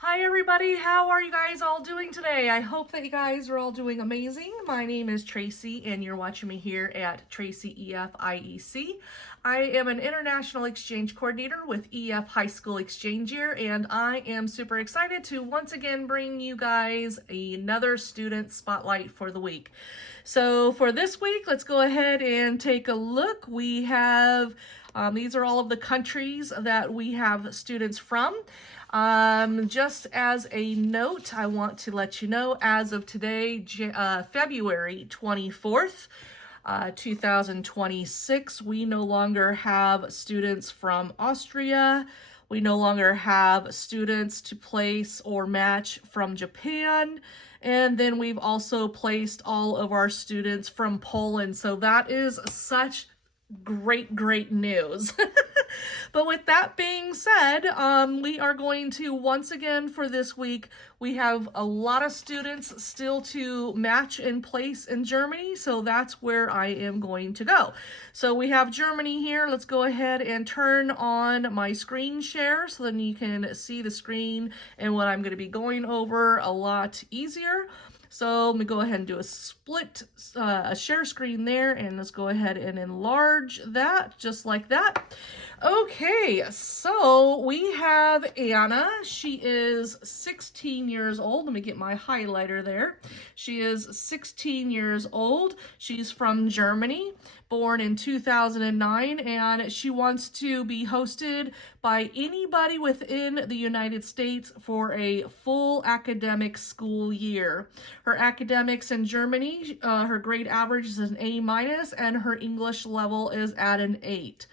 Hi everybody, how are you guys all doing today? I hope that you guys are all doing amazing. My name is Tracy and you're watching me here at TracEy EF I am an international exchange coordinator with EF High School Exchange Year, and I am super excited to once again bring you guys another student spotlight for the week. So for this week, let's go ahead and take a look. We have these are all of the countries that we have students from. Just as a note, I want to let you know, as of today, February 24th, 2026, we no longer have students from Austria. We no longer have students to place or match from Japan. And then we've also placed all of our students from Poland. So that is such great news. But with that being said, we are going to once again for this week, we have a lot of students still to match in place in Germany, so that's where I am going to go. So we have Germany here. Let's go ahead and turn on my screen share so then you can see the screen and what I'm going to be going over a lot easier. So let me go ahead and do a share screen there, and let's go ahead and enlarge that just like that. Okay, so we have Anna. She is 16 years old. Let me get my highlighter there. She is 16 years old. She's from Germany, born in 2009, and she wants to be hosted by anybody within the United States for a full academic school year. Her academics in Germany, her grade average is an A-, and her English level is at an 8.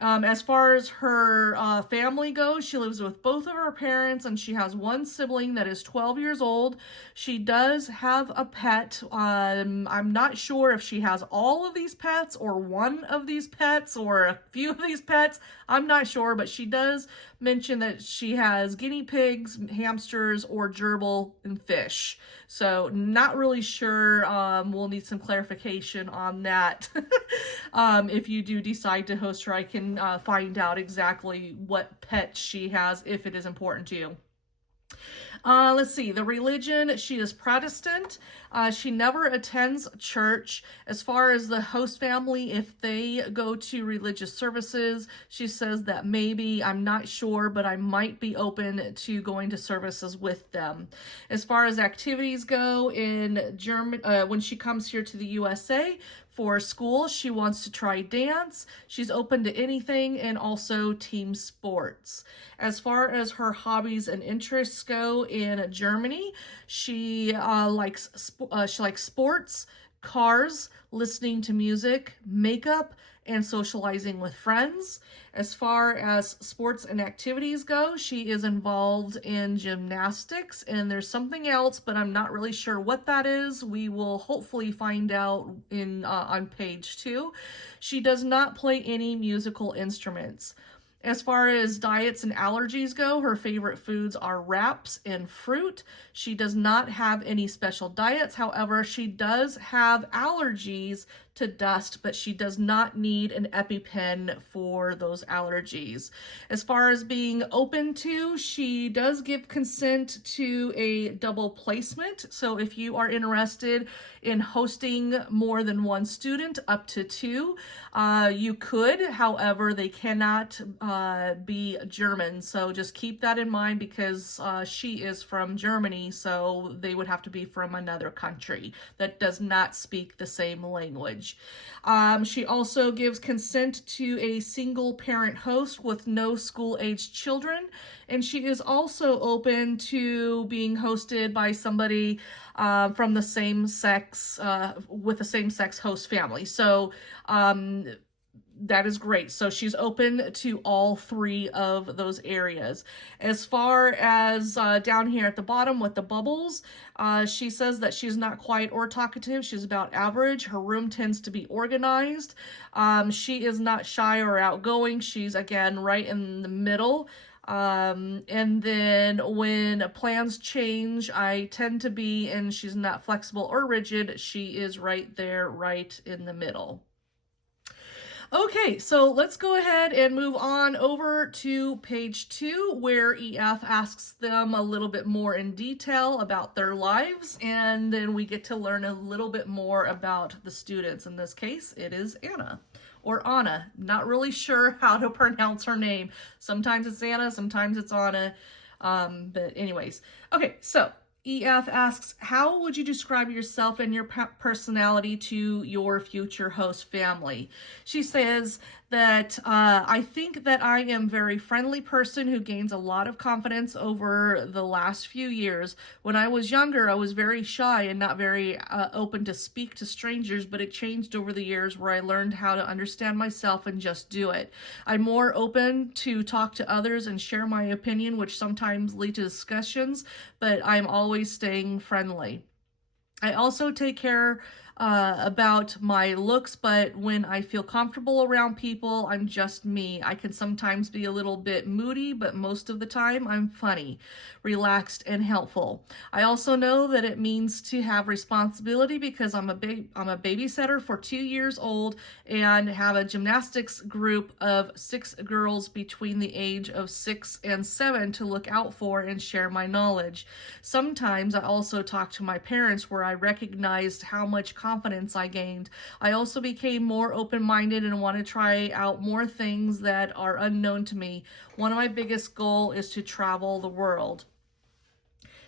As far as her family goes, she lives with both of her parents, and she has one sibling that is 12 years old. She does have a pet. I'm not sure if she has all of these pets or one of these pets or a few of these pets. I'm not sure, but she does mention that she has guinea pigs, hamsters, or gerbil and fish. So not really sure. We'll need some clarification on that. If you do decide to host her, I can find out exactly what pet she has if it is important to you. Let's see, the religion, she is Protestant. She never attends church. As far as the host family, if they go to religious services, she says that maybe, I'm not sure, but I might be open to going to services with them. As far as activities go in German, when she comes here to the USA, for school, she wants to try dance. She's open to anything, and also team sports. As far as her hobbies and interests go in Germany, she likes sports, cars, listening to music, makeup, and socializing with friends. As far as sports and activities go, she is involved in gymnastics, and there's something else, but I'm not really sure what that is. We will hopefully find out on page 2. She does not play any musical instruments. As far as diets and allergies go, her favorite foods are wraps and fruit. She does not have any special diets. However, she does have allergies to dust, but she does not need an EpiPen for those allergies. As far as being open to, she does give consent to a double placement. So if you are interested in hosting more than one student, up to 2, you could. However, they cannot be German. So just keep that in mind, because she is from Germany, so they would have to be from another country that does not speak the same language. She also gives consent to a single parent host with no school-aged children, and she is also open to being hosted by somebody from the same sex, with a same-sex host family. So that is great. So she's open to all 3 of those areas. As far as down here at the bottom with the bubbles, she says that she's not quiet or talkative. She's about average. Her room tends to be organized. She is not shy or outgoing. She's, again, right in the middle. And then when plans change, I tend to be, and she's not flexible or rigid. She is right there, right in the middle. Okay, so let's go ahead and move on over to page 2, where EF asks them a little bit more in detail about their lives, and then we get to learn a little bit more about the students. In this case, it is Anna, or Anna. Not really sure how to pronounce her name. Sometimes it's Anna, sometimes it's Anna. But anyways, okay, so EF asks, how would you describe yourself and your personality to your future host family? She says that I think that I am a very friendly person who gains a lot of confidence over the last few years. When I was younger, I was very shy and not very open to speak to strangers, but it changed over the years where I learned how to understand myself and just do it. I'm more open to talk to others and share my opinion, which sometimes lead to discussions, but I'm always staying friendly. I also take care about my looks, but when I feel comfortable around people, I'm just me. I can sometimes be a little bit moody, but most of the time I'm funny, relaxed, and helpful. I also know that it means to have responsibility because I'm a babysitter for 2 years old and have a gymnastics group of 6 girls between the age of 6 and 7 to look out for and share my knowledge. Sometimes I also talk to my parents where I recognized how much confidence I gained. I also became more open-minded and want to try out more things that are unknown to me. One of my biggest goals is to travel the world.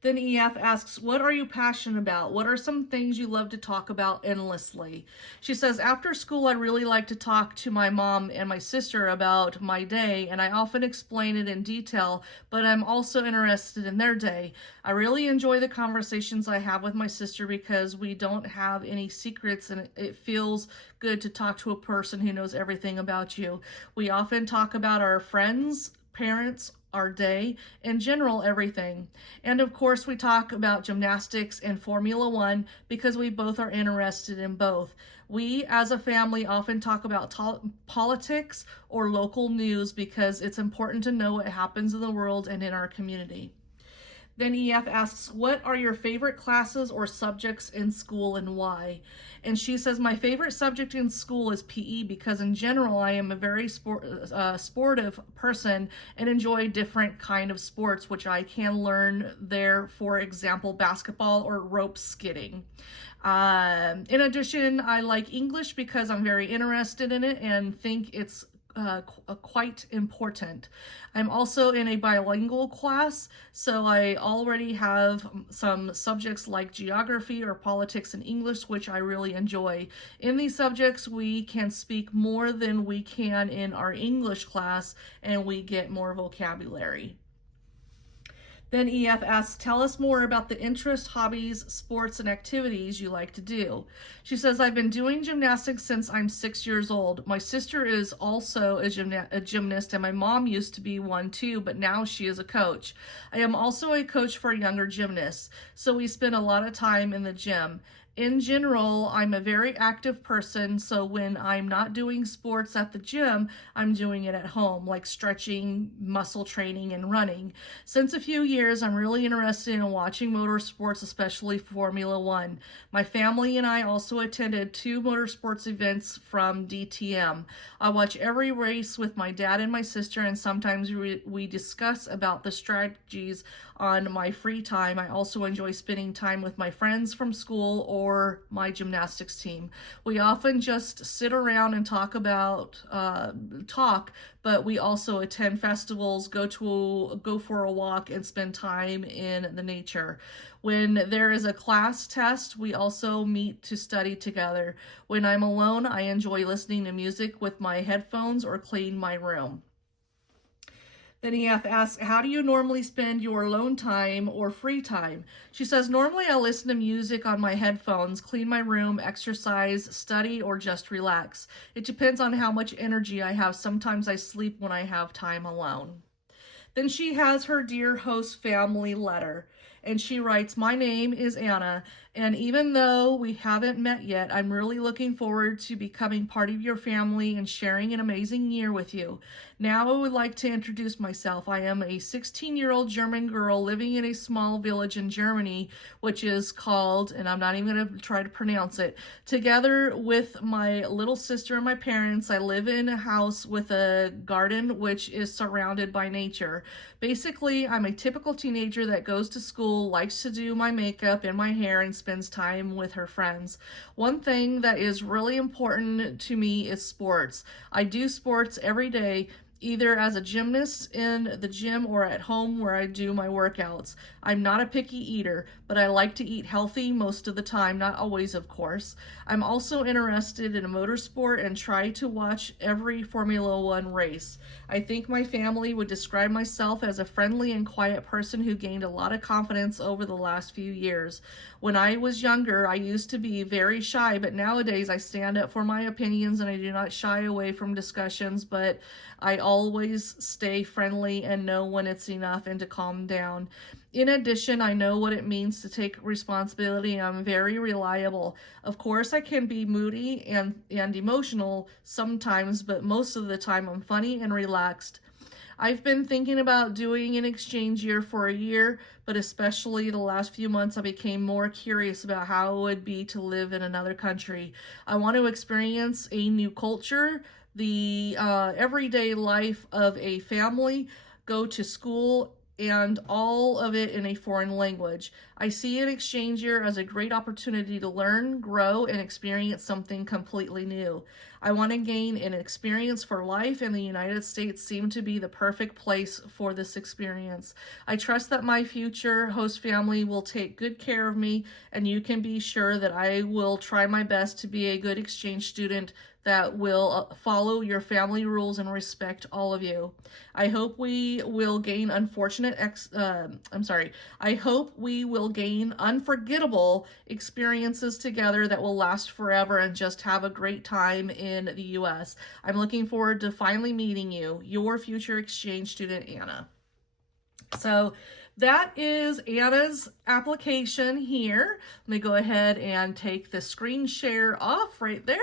Then EF asks, what are you passionate about? What are some things you love to talk about endlessly? She says, after school, I really like to talk to my mom and my sister about my day, and I often explain it in detail, but I'm also interested in their day. I really enjoy the conversations I have with my sister because we don't have any secrets, and it feels good to talk to a person who knows everything about you. We often talk about our friends, parents, our day, in general, everything. And of course, we talk about gymnastics and Formula One because we both are interested in both. We, as a family, often talk about politics or local news because it's important to know what happens in the world and in our community. Then EF asks, what are your favorite classes or subjects in school and why? And she says, my favorite subject in school is PE because in general, I am a very sportive person and enjoy different kind of sports, which I can learn there, for example, basketball or rope skidding. In addition, I like English because I'm very interested in it and think it's quite important. I'm also in a bilingual class, so I already have some subjects like geography or politics and English, which I really enjoy. In these subjects, we can speak more than we can in our English class, and we get more vocabulary. Then EF asks, tell us more about the interests, hobbies, sports, and activities you like to do. She says, I've been doing gymnastics since I'm 6 years old. My sister is also a gymnast, and my mom used to be one too, but now she is a coach. I am also a coach for younger gymnasts, so we spend a lot of time in the gym. In general, I'm a very active person, so when I'm not doing sports at the gym, I'm doing it at home, like stretching, muscle training, and running. Since a few years, I'm really interested in watching motorsports, especially Formula One. My family and I also attended 2 motorsports events from DTM. I watch every race with my dad and my sister, and sometimes we discuss about the strategies on my free time. I also enjoy spending time with my friends from school or my gymnastics team. We often just sit around and talk, but we also attend festivals, go for a walk, and spend time in the nature. When there is a class test, we also meet to study together. When I'm alone, I enjoy listening to music with my headphones or clean my room. Then EF asks, how do you normally spend your alone time or free time? She says, normally I listen to music on my headphones, clean my room, exercise, study, or just relax. It depends on how much energy I have. Sometimes I sleep when I have time alone. Then she has her Dear Host family letter. And she writes, "My name is Anna, and even though we haven't met yet, I'm really looking forward to becoming part of your family and sharing an amazing year with you. Now I would like to introduce myself. I am a 16-year-old German girl living in a small village in Germany, which is called," and I'm not even going to try to pronounce it, "together with my little sister and my parents, I live in a house with a garden which is surrounded by nature. Basically, I'm a typical teenager that goes to school, likes to do my makeup and my hair, and spends time with her friends. One thing that is really important to me is sports. I do sports every day, either as a gymnast in the gym or at home where I do my workouts. I'm not a picky eater, but I like to eat healthy most of the time, not always, of course. I'm also interested in motorsport and try to watch every Formula One race. I think my family would describe myself as a friendly and quiet person who gained a lot of confidence over the last few years. When I was younger, I used to be very shy, but nowadays I stand up for my opinions and I do not shy away from discussions, but I always stay friendly and know when it's enough and to calm down. In addition, I know what it means to take responsibility, and I'm very reliable. Of course, I can be moody and emotional sometimes, but most of the time I'm funny and relaxed. I've been thinking about doing an exchange year for a year, but especially the last few months, I became more curious about how it would be to live in another country. I want to experience a new culture, the everyday life of a family, go to school, and all of it in a foreign language. I see an exchange year as a great opportunity to learn, grow, and experience something completely new. I want to gain an experience for life, and the United States seemed to be the perfect place for this experience. I trust that my future host family will take good care of me, and you can be sure that I will try my best to be a good exchange student that will follow your family rules and respect all of you. I hope we will gain I hope we will gain unforgettable experiences together that will last forever and just have a great time in the US. I'm looking forward to finally meeting you, your future exchange student, Anna." So that is Anna's application here. Let me go ahead and take the screen share off right there.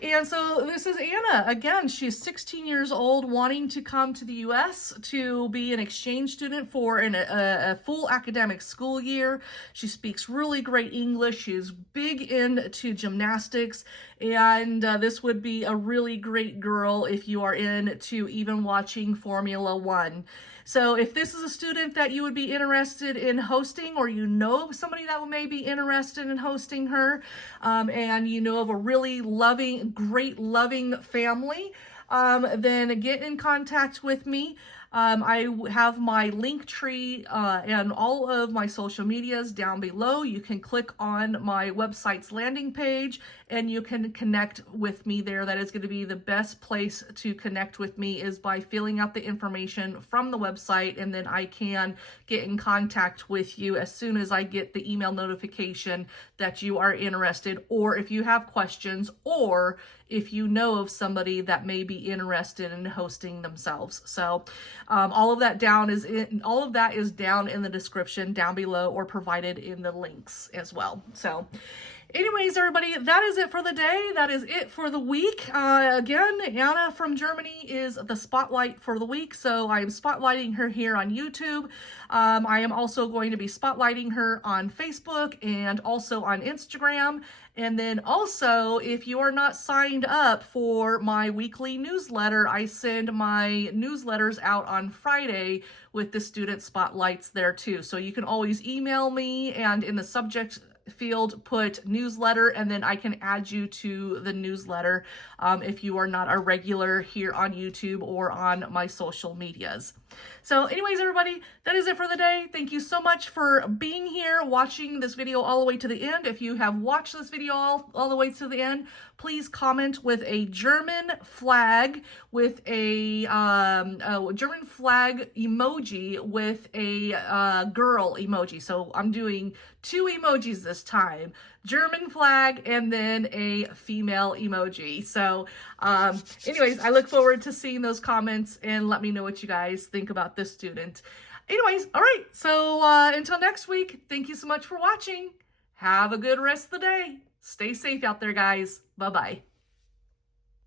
And so this is Anna. Again, she's 16 years old, wanting to come to the U.S. to be an exchange student for a full academic school year. She speaks really great English. She's big into gymnastics. And this would be a really great girl if you are into even watching Formula One. So if this is a student that you would be interested in hosting, or you know of somebody that may be interested in hosting her, and you know of a really loving, great loving family, then get in contact with me. I have my link tree and all of my social medias down below. You can click on my website's landing page and you can connect with me there. That is going to be the best place to connect with me, is by filling out the information from the website, and then I can get in contact with you as soon as I get the email notification that you are interested, or if you have questions, or if you know of somebody that may be interested in hosting themselves. So all of that is down in the description down below, or provided in the links as well. So anyways, everybody, that is it for the day. That is it for the week. Again, Anna from Germany is the spotlight for the week, so I am spotlighting her here on YouTube. I am also going to be spotlighting her on Facebook and also on Instagram. And then also, if you are not signed up for my weekly newsletter, I send my newsletters out on Friday with the student spotlights there too. So you can always email me, and in the subject field put newsletter, and then I can add you to the newsletter if you are not a regular here on YouTube or on my social medias. So anyways, everybody, that is it for the day. Thank you so much for being here, watching this video all the way to the end. If you have watched this video all the way to the end, please comment with a German flag, with a German flag emoji with a girl emoji. So I'm doing 2 emojis this time, German flag and then a female emoji. So anyways, I look forward to seeing those comments, and let me know what you guys think about this student. Anyways, all right. So until next week, thank you so much for watching. Have a good rest of the day. Stay safe out there, guys. Bye-bye.